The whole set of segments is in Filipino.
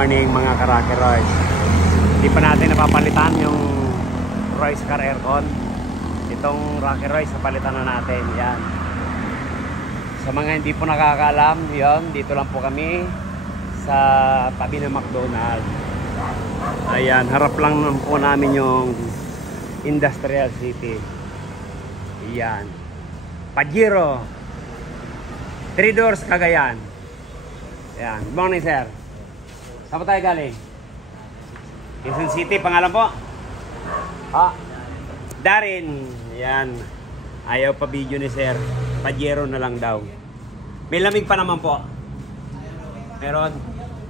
morning mga ka-Rocky Royce. Hindi pa natin napapalitan yung Royce car aircon. Itong Rocky Royce napalitan na natin. Yan. Sa mga hindi po nakakaalam, yun, dito lang po kami sa tabi ng McDonald's. Ayan, harap lang po namin yung Industrial City. Ayan. Pajero. 3 Doors, Cagayan. Ayan. Good morning, sir. Saan po tayo galing? Quezon City, pangalan po? Darin. Ayan. Ayaw pa video ni sir. Pajero na lang daw. May lamig pa naman po. Meron.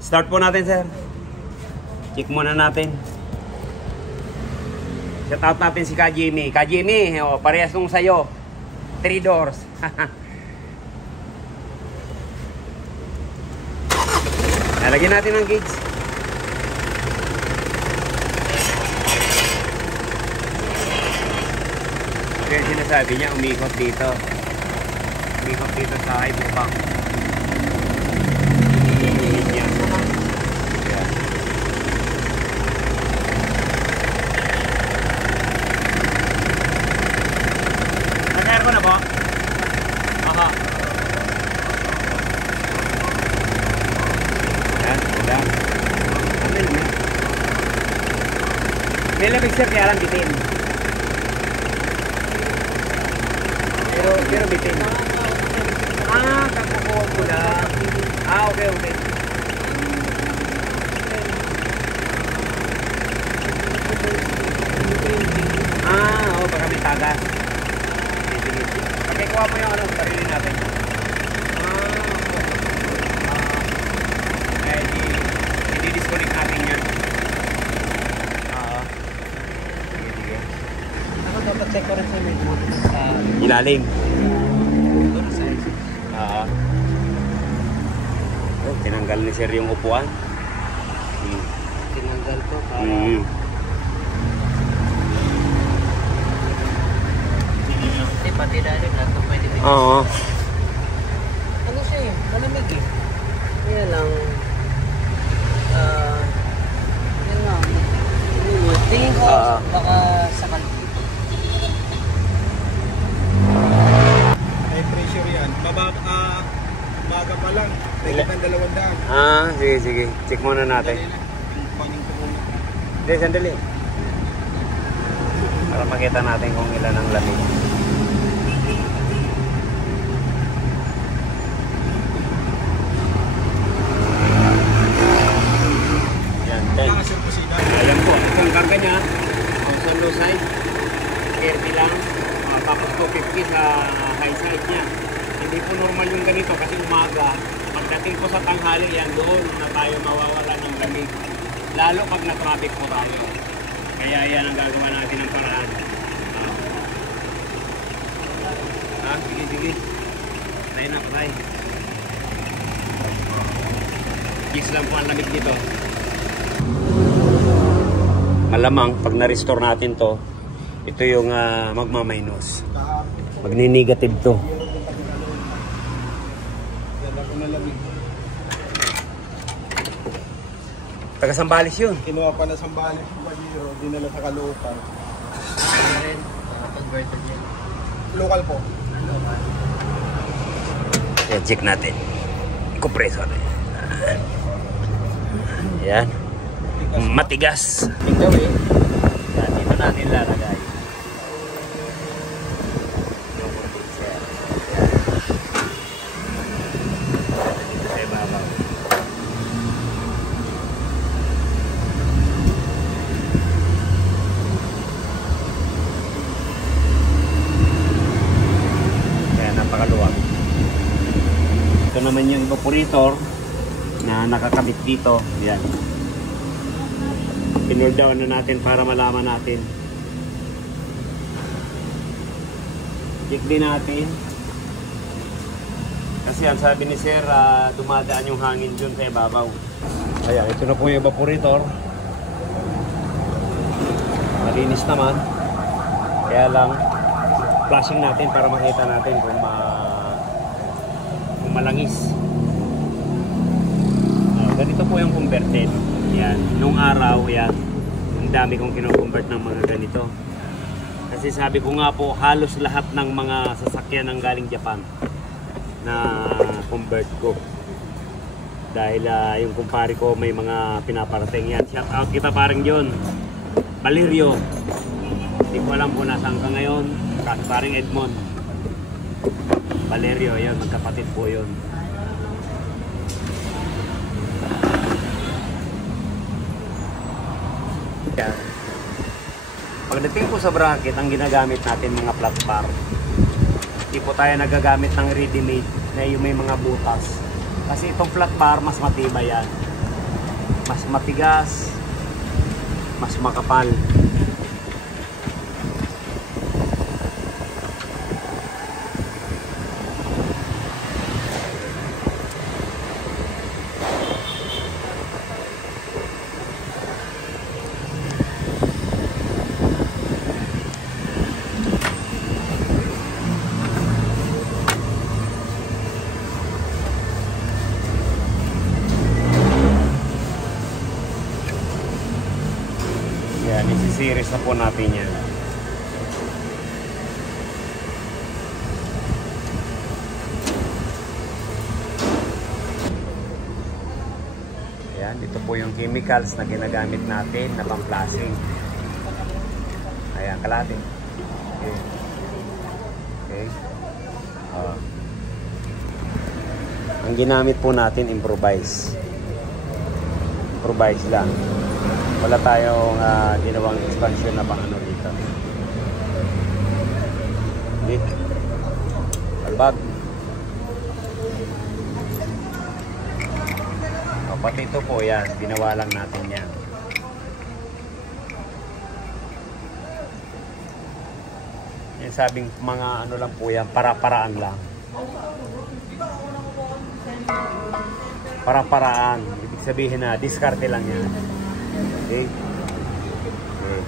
Start po natin, sir. Check muna natin. Shout out natin si Kajimi. Kajimi, oh, parehas nung sa'yo. 3 Doors. Nalagyan natin ang gauge. Ito yung sinasabi niya, umikot dito. Umikot dito sa high bubak. Nag-air ko na po? Aha. May lamig sir, kaya lang bitin. Pero bitin. Kakukuha ko lang. Okay. Baka may tagas. Pagkikuha mo yung sarili natin. I-disconnect natin yan. Dapat check ko rin sa medyo ilalim. Tinanggal ni sir yung upuan. Tinanggal ko para pati dali na ito pwede din. Ano siya yun? Malamig eh. Kaya lang yun nga. Tingin ko baka sakal. Pressure yan. Baga pa lang. Tingin ng 200. Sige. Check muna natin. Hindi, sandali. Para makita natin kung ilan ang lamig. Yan, 10. Ayan po, itong karga niya. Sa low side. 30 lang. Tapos 250 sa high side niya. Hindi po normal yung ganito kasi umaga. Pagdating po sa tanghali yan, doon na tayo mawawala ng lamig. Lalo pag na-traffic po tayo. Kaya yan ang gagawa natin ng paraan. Sige. Try na. Gigs lang po ang lamig dito. Malamang pag na-restore natin to, ito yung magma-minus. Magni-negative to. Taga Sambales yun. Kinuha pa na Sambales yung Pajero, dinala sa Caloocan. Local po. Yan, check natin. Compressor. Yan. Matigas. Tingnan eh. Yan, dito natin lalagay. Ito naman yung evaporator na nakakabit dito. Yan. Pinul down na natin para malaman natin. Check din natin. Kasi ang sabi ni sir, dumadaan yung hangin dun sa ibabaw. Ayan, ito na po yung evaporator. Malinis naman. Kaya lang, flashing natin para makita natin kung malangis. Ganito po yung converted. Yan. Nung araw, yan. Ang dami kong kino-convert ng mga ganito. Kasi sabi ko nga po, halos lahat ng mga sasakyan ng galing Japan na convert ko. Dahil yung kumpare ko may mga pinaparating yan. Shout out kita paring John. Valerio. Hindi ko alam kung nasaan ka ngayon. Kasi paring Edmond. Valerio, yan. Magkapatid po yun. Yan. Pagdating po sa bracket, ang ginagamit natin mga flat bar. Hindi po tayo nagagamit ng ready-made na yung may mga butas. Kasi itong flat bar, mas matibay yan. Mas matigas, mas makapal. Yan, isi-series na po natin yan. Yan, ito po yung chemicals na ginagamit natin na pang-plasing. Ayan, kalahati. Okay. Okay. Ang ginamit po natin, improvise. Improvise lang. Wala tayong ginawang expansion na pang ano dito. Lit. Albag. O, pati ito po yan. Ginawa lang natin yan. Yan sabing mga ano lang po yan. Para-paraan lang. Para-paraan. Ibig sabihin na diskarte lang yan. Okay. Okay.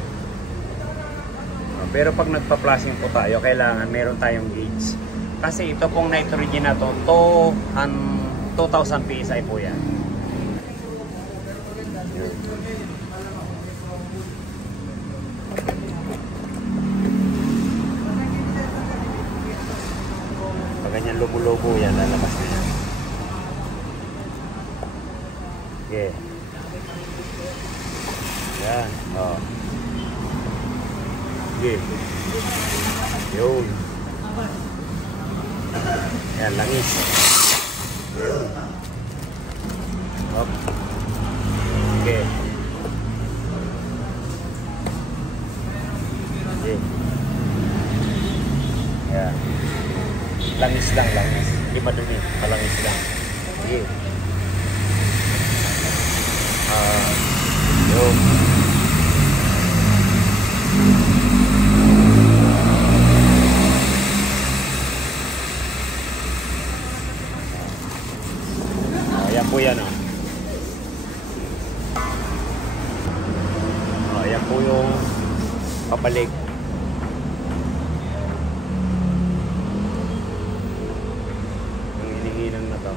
Pero pag nagpa-flashing po tayo, kailangan meron tayong gauge. Kasi ito pong nitrogen na to, 2,000 PSI po yan. Pag ganyan lubo-lubo yan, lalabas na yan. Okay. Yan. Oh. Okay. Yun. Yan, langis. Yun. Hop. Okay. Okay. Yan. Langis lang, langis. Hindi madumi. Malangis lang. Okay. Yun. Ayan po yan, oh. Ayan po yung papalik. Yung hinihinang na to.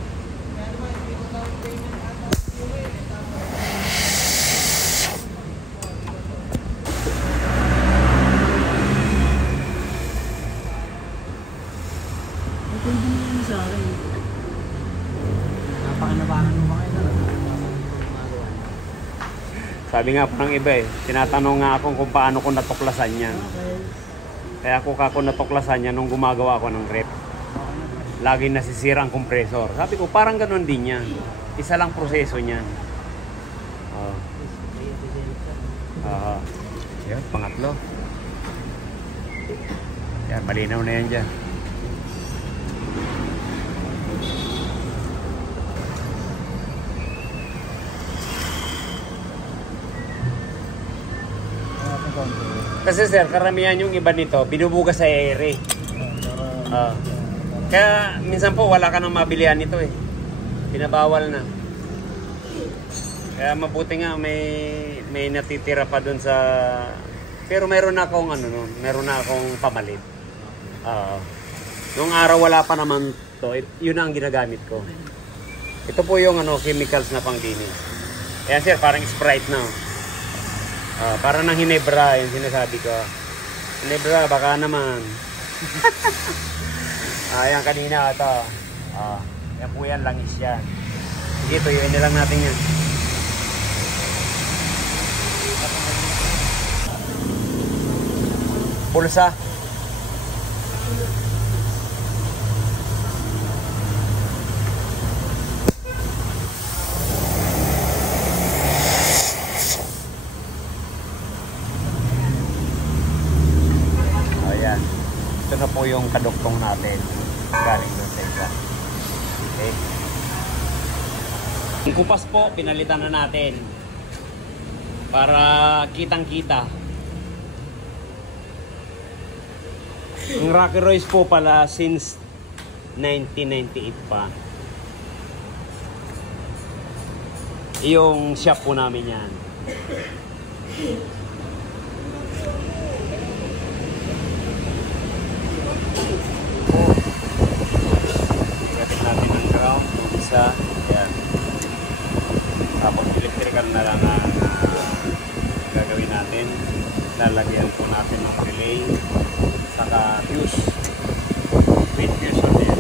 Sabi nga po ng iba tinatanong nga ako kung paano ko natuklasan yan. Kaya ako natuklasan yan nung gumagawa ako ng rep. Lagi nasisira ang compressor. Sabi ko parang ganun din yan. Isa lang proseso niyan. Yan, pangatlo. Yan, malinaw na yan dyan. Kasi sir, karamihan yung iba nito, binubugas sa ere. Kaya minsan po wala ka nang mabilihan nito eh. Pinabawal na. Kaya mabuti nga may natitira pa dun sa... Pero meron na akong meron na akong pamalit. Nung araw wala pa naman to, yun ang ginagamit ko. Ito po yung chemicals na pangdinis. Ayan sir, parang Sprite na. Para ng Hinebra, yung sinasabi ko. Hinebra, baka naman. Ayan, kanina ito. Yan po yan, langis yan. Sige, tuyuin na lang natin yan. Pulsa. Ayan. Ito na po yung kaduktong natin. Galing doon sa isa. Okay. Yung kupas po, pinalitan na natin. Para kitang-kita. Ang Rocky Royce po pala since 1998 pa. Yung shop po namin yan. Gatik natin ang ground, yung isa. Yan. Tapos electrical na lang ang gagawin natin. Lalagyan po natin ng relay. Saka fuse. With fuse on yan.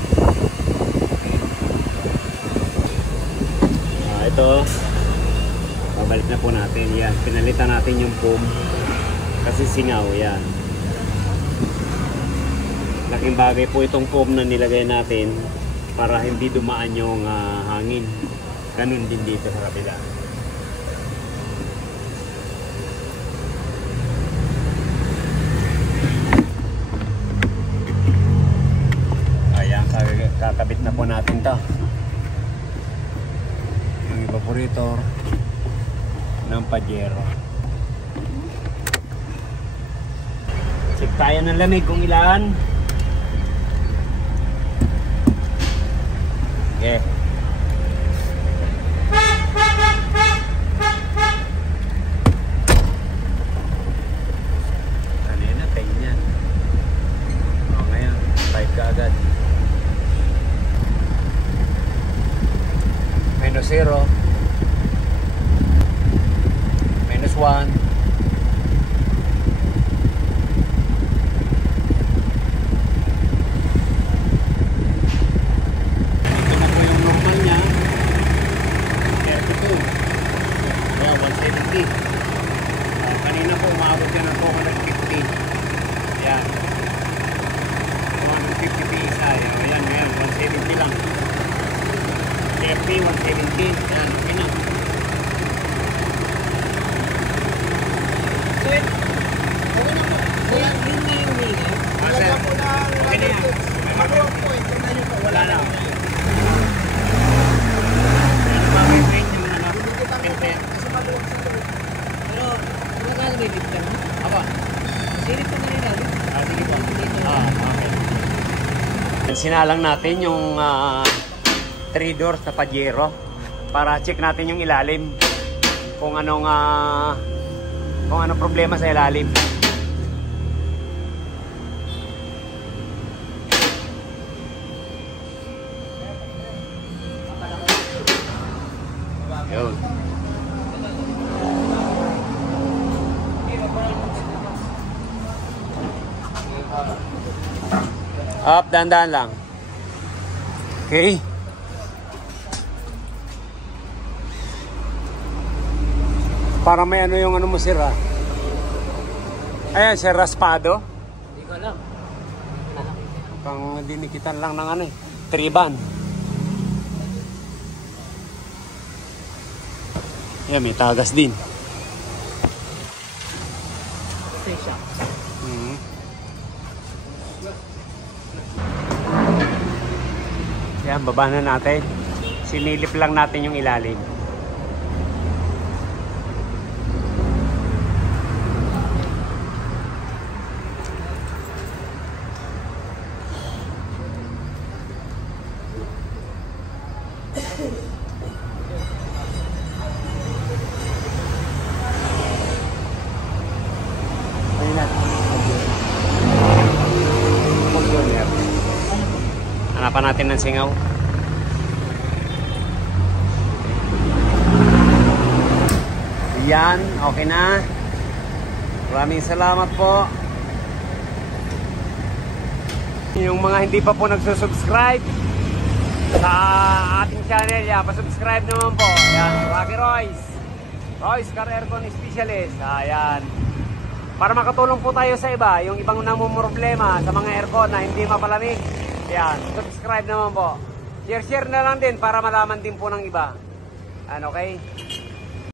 Ito. Babalik na po natin. Yan. Pinalitan natin yung foam. Kasi singaw. Yan. Laking bagay po itong foam na nilagay natin para hindi dumaan yung hangin. Ganun din dito sa kabila. Kakabit na po natin to yung evaporator ng Pajero. Check tayo ng lamig kung ilan. Okay. Kanina 10 yan. Ngayon 5 ka agad. Minus 0, minus 1, ito na po yung normal nya, 32, kaya 170. Kanina po umaabot yan ng 250. Yan 250 PSI. Ayan, ngayon 170 lang. FP 117. Yan, okay na. So, okay na po. So, yun na yung main. Wala po na. Okay na yan. Maluwag po eh. Kung na po, wala na. Ano ba may train yung ano? Filter. Kasi maluwag sa loob. Pero, wala na may lift ka, no? Ako. Silip ko na rin natin. Sige po. Okay. Sinalang natin yung 3 doors sa Pajero para check natin yung ilalim kung anong problema sa ilalim. Yun. Up, dahan-dahan lang. Okay. Para may ano yung ano mo sir ha. Ayan sir, raspado. Hindi ko alam. Pang dinikitan lang ng ano eh. Triban. Ayan, may tagas din. Okay siya. Ayan, baba na natin. Sinilip lang natin yung ilalim. Hanapan natin ng singaw. Yan, okay na. Maraming salamat po. Yung mga hindi pa po nagsusubscribe sa ating channel, yan, pasubscribe naman po. Yan, Rocky Royce Car Aircon Specialist. Ayan. Para makatulong po tayo sa iba, yung ibang namumroblema sa mga aircon na hindi mapalamig. Yan, subscribe naman po. Share na lang din para malaman din po ng iba. Ano, okay?